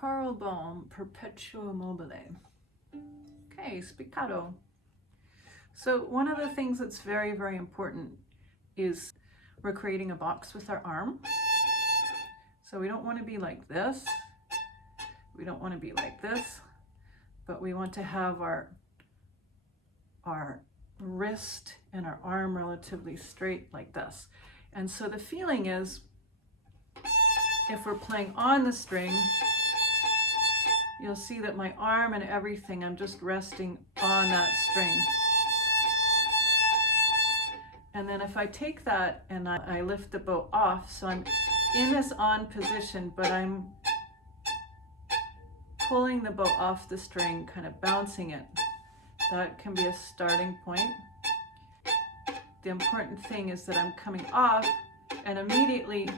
Bohm, Perpetuo Mobile. Okay, spiccato. So one of the things that's very, very important is we're creating a box with our arm. So we don't want to be like this. We don't want to be like this, but we want to have our wrist and our arm relatively straight like this. And so the feeling is, if we're playing on the string, you'll see that my arm and everything, I'm just resting on that string. And then if I take that and I lift the bow off, so I'm in this on position, but I'm pulling the bow off the string, kind of bouncing it. That can be a starting point. The important thing is that I'm coming off and immediately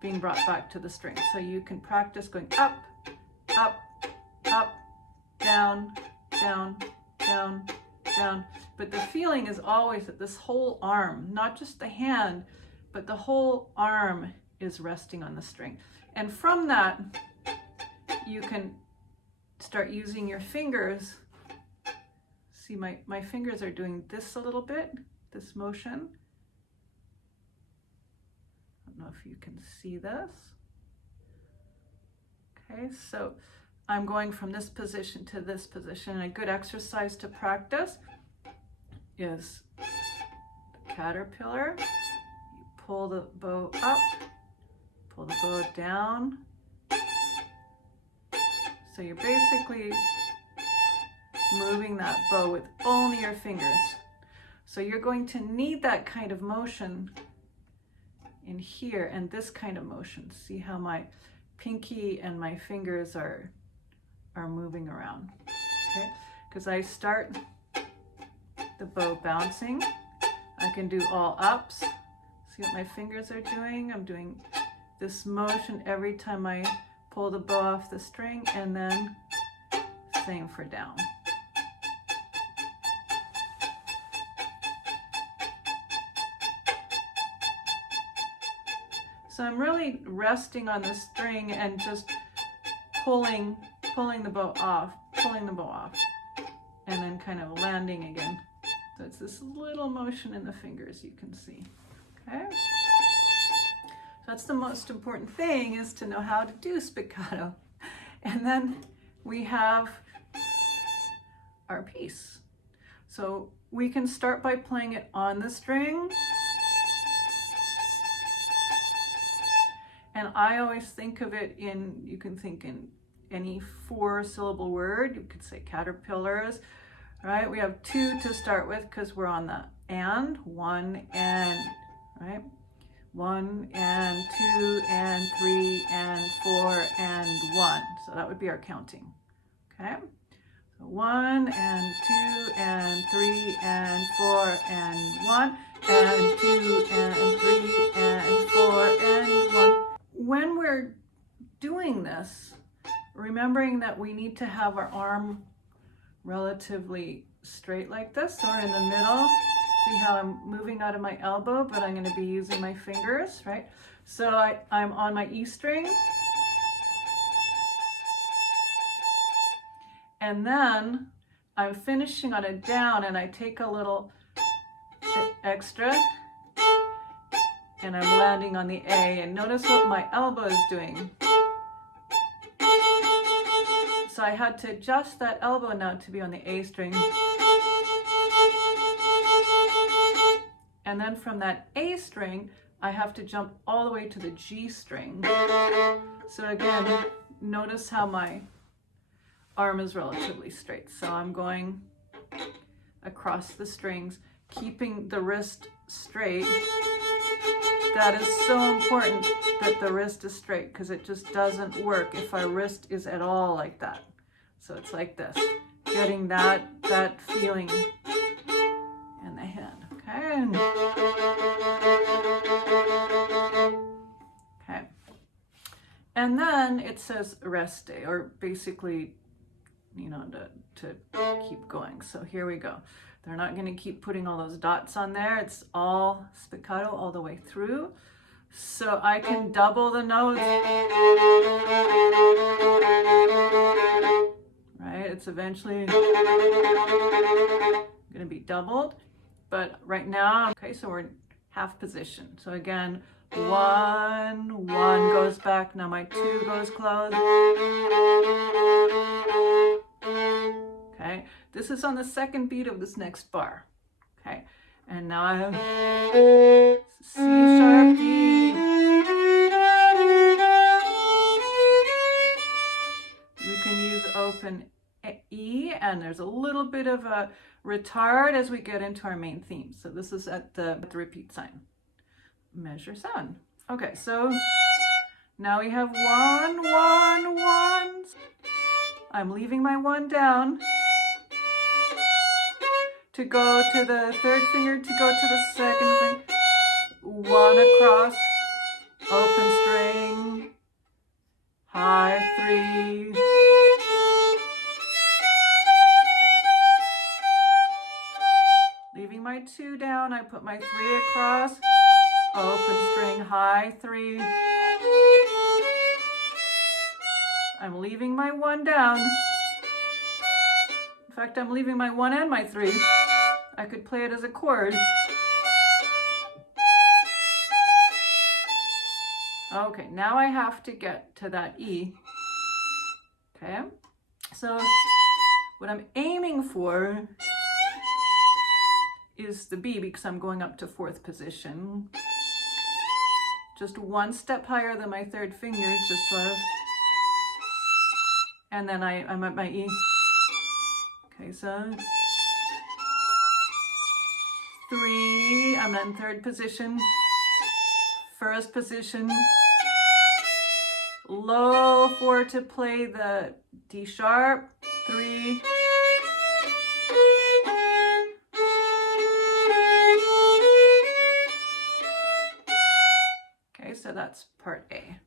being brought back to the string. So you can practice going up, up, up, down, down, down, down. But the feeling is always that this whole arm, not just the hand, but the whole arm is resting on the string. And from that, you can start using your fingers. See, my fingers are doing this a little bit, this motion. I don't know if you can see this. Okay, so I'm going from this position to this position. A good exercise to practice is the caterpillar. You pull the bow up, pull the bow down. So you're basically moving that bow with only your fingers. So you're going to need that kind of motion in here and this kind of motion. See how my pinky and my fingers are moving around, okay? Because I start the bow bouncing. I can do all ups. See what my fingers are doing? I'm doing this motion every time I pull the bow off the string, and then same for down. So I'm really resting on the string and just pulling the bow off, and then kind of landing again. So it's this little motion in the fingers you can see, okay? So that's the most important thing, is to know how to do spiccato. And then we have our piece. So we can start by playing it on the string. And I always think of it in, you can think in any 4-syllable word. You could say caterpillars, right? We have 2 to start with because we're on the and, 1 and, right? 1 and 2 and 3 and 4 and 1. So that would be our counting, okay? So 1 and 2 and 3 and 4 and 1 and 2 and 3 and 4 and 1. When we're doing this, remembering that we need to have our arm relatively straight like this, or in the middle. See how I'm moving out of my elbow, but I'm going to be using my fingers, right? So I'm on my E string. And then I'm finishing on a down, and I take a little extra, and I'm landing on the A. And notice what my elbow is doing. So I had to adjust that elbow now to be on the A string. And then from that A string, I have to jump all the way to the G string. So again, notice how my arm is relatively straight. So I'm going across the strings, keeping the wrist straight. That is so important, that the wrist is straight, because it just doesn't work if our wrist is at all like that. So it's like this, getting that feeling in the hand, okay? Okay. And then it says reste, or basically, you know, to keep going. So here we go. They're not going to keep putting all those dots on there. It's all spiccato all the way through. So I can double the notes. It's eventually going to be doubled, but right now, okay, so we're in half position. So again, 1, 1 goes back, now my 2 goes closed. Okay, this is on the second beat of this next bar. Okay, and now I have C sharp, D. We can use open E, and there's a little bit of a retard as we get into our main theme. So this is at the repeat sign. Measure 7. Okay, so now we have 1, 1, 1. I'm leaving my 1 down to go to the third finger, to go to the second finger. 1 across, open string, high 3. Leaving my 2 down, I put my 3 across, open string, high 3. I'm leaving my 1 down. In fact, I'm leaving my 1 and my 3. I could play it as a chord. Okay, now I have to get to that E. Okay, so what I'm aiming for is the B, because I'm going up to 4th position. Just 1 step higher than my 3rd finger, just and then I'm at my E. Okay, so 3, I'm in 3rd position, 1st position, low 4 to play the D sharp, 3, okay, so that's part A.